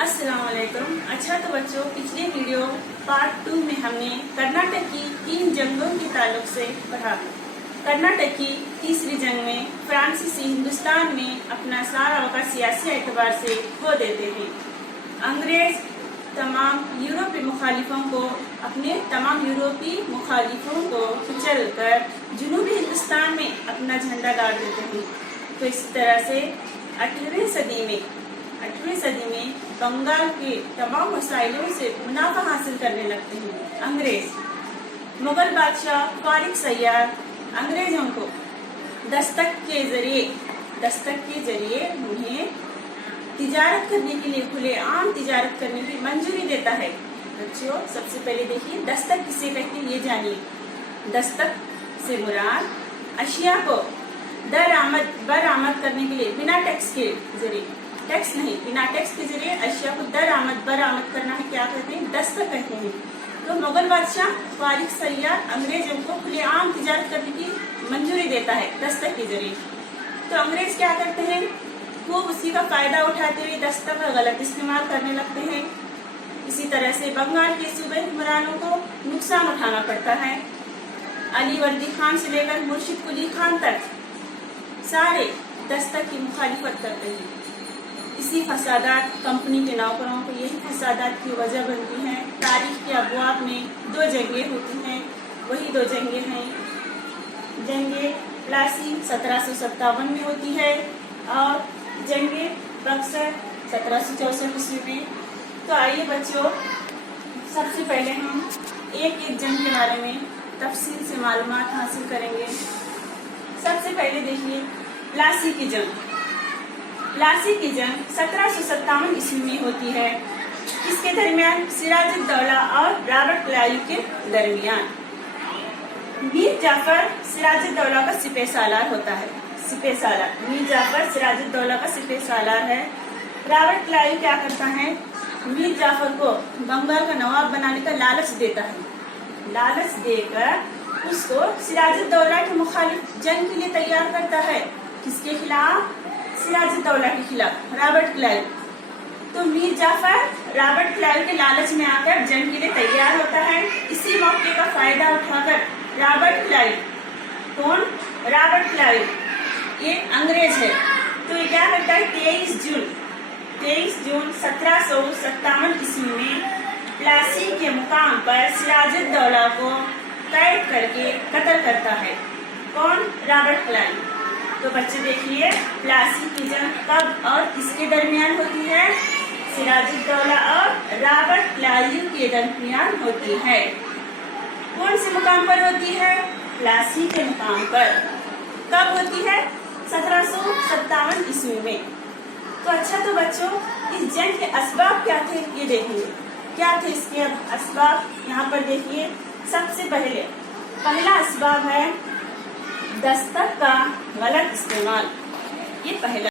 अस्सलाम वालेकुम। अच्छा तो बच्चों, पिछले वीडियो पार्ट 2 में हमने कर्नाटक की 3 जंगों के ताल्लुक से पढ़ा। कर्नाटक की तीसरी जंग में फ्रांसीसी हिंदुस्तान में अपना सारा वक़्त सियासी एतबार से खो देते हैं। अंग्रेज तमाम यूरोपीय मुखालिफों को कुचल कर जनूबी हिंदुस्तान में अपना झंडा गाड़ देते हैं। तो इस तरह से 8वीं सदी में बंगाल के तमाम वसाइलों से मुनाफा हासिल करने लगते हैं अंग्रेज। मुगल बादशाह फारिक सैयार अंग्रेजों को दस्तक के जरिए उन्हें तिजारत करने के लिए खुलेआम तिजारत करने की मंजूरी देता है। बच्चों, सबसे पहले देखिए दस्तक किसे कहते हैं ये जानिए। दस्तक से मुराद अशिया को बरामद करने के लिए बिना टैक्स के जरिए अशिया को बरामद करना है, क्या कहते हैं? दस्तक कहते हैं। तो मुगल बादशाह फारिक सैयार अंग्रेजों को खुलेआम तिजारत करने की मंजूरी देता है दस्तक के जरिए। तो अंग्रेज क्या करते हैं? खूब उसी का फायदा उठाते हुए दस्तक का गलत इस्तेमाल करने लगते हैं। इसी तरह से बंगाल के सूबे हुक्मरानों को नुकसान उठाना पड़ता है। अली वर्दी खान से लेकर मुर्शिद कुली खान तक सारे दस्तक की मुखालिफत करते हैं। इसी फसादात कंपनी के नौकरों को यही फसादात की वजह बनती हैं। तारीख के अबवाब में 2 जंगें होती हैं, वही 2 जंगें हैं। जंगे प्लासी 1757 में होती है और जंगे बक्सर 1764 ईस्वी में। तो आइए बच्चों, सबसे पहले हम एक जंग के बारे में तफसील से मालूमात हासिल करेंगे। सबसे पहले देखिए प्लासी की जंग 1757 ईस्वी में होती है। इसके दरमियान सिराजुद्दौला और रॉबर्ट क्लाइव के दरमियान मीर जाफर सिराजुद्दौला का सिपह सालार होता है। मीर जाफर सिराजुद्दौला का सिपह सालार है। रॉबर्ट क्लाइव क्या करता है? मीर जाफर को बंगाल का नवाब बनाने का लालच देता है। लालच देकर उसको सिराजुद्दौला के मुखालिफ जंग के लिए तैयार करता है। किसके खिलाफ? सिराजुद्दौला के खिलाफ, रॉबर्ट क्लाइव। तो मीर जाफर रॉबर्ट क्लाइव के लालच में आकर जंग के लिए तैयार होता है। इसी मौके का फायदा उठाकर रॉबर्ट क्लाइव, कौन? रॉबर्ट क्लाइव, ये अंग्रेज है। तो ये क्या करता है? 23 जून 1757 ईस्वी में प्लासी के मुकाम पर सिराजुद्दौला को कैद करके कत्ल करता है। कौन? Robert Clive. तो बच्चे देखिए, प्लासी की जंग कब और किसके दरमियान होती है? सिराजुद्दौला और रॉबर्ट क्लाइव के दरमियान होती है। कौन से मुकाम पर होती है? प्लासी के मुकाम पर। कब होती है? 1757 ईस्वी में। तो अच्छा तो बच्चों, इस जंग के असबाब क्या थे ये देखिए। क्या थे इसके असबाब? यहाँ पर देखिए, सबसे पहला असबाब है दस्तक का गलत इस्तेमाल। ये पहला